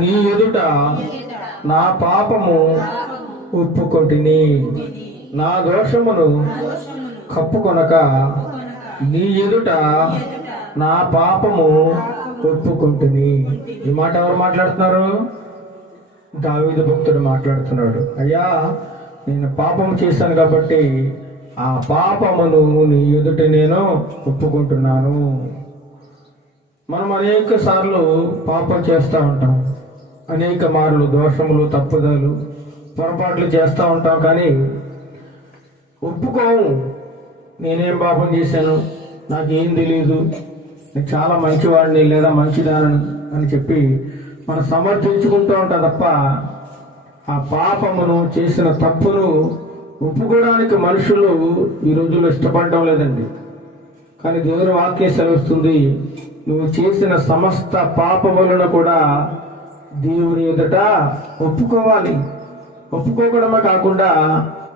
నీ ఎదుట నా పాపము ఒప్పుకొంటిని, నా దోషమును కప్పుకొనక నీ ఎదుట నా పాపము ఒప్పుకొంటిని. ఈ మాట ఎవరు మాట్లాడుతున్నారు? దావీదు భక్తుడు మాట్లాడుతున్నాడు. అయ్యా, నేను పాపం చేశాను కాబట్టి ఆ పాపమును నీ ఎదుట నేను ఒప్పుకుంటున్నాను. మనం అనేక సార్లు పాపం చేస్తూ ఉంటాం, అనేక మార్లు దోషములు, తప్పుదలు, పొరపాట్లు చేస్తూ ఉంటాం. కానీ ఒప్పుకోము. నేనేం పాపం చేశాను, నాకేం తెలియదు, నేను చాలా మంచివాడిని లేదా మంచిదానని అని చెప్పి మనం సమర్థించుకుంటూ ఉంటాం తప్ప ఆ పాపమును, చేసిన తప్పును ఒప్పుకోవడానికి మనుషులు ఈ రోజుల్లో ఇష్టపడడం లేదండి. కానీ దేవుని వాక్యం సెలవుస్తుంది, నువ్వు చేసిన సమస్త పాపములను కూడా దేవుని ఎదుట ఒప్పుకోవాలి. ఒప్పుకోవడమే కాకుండా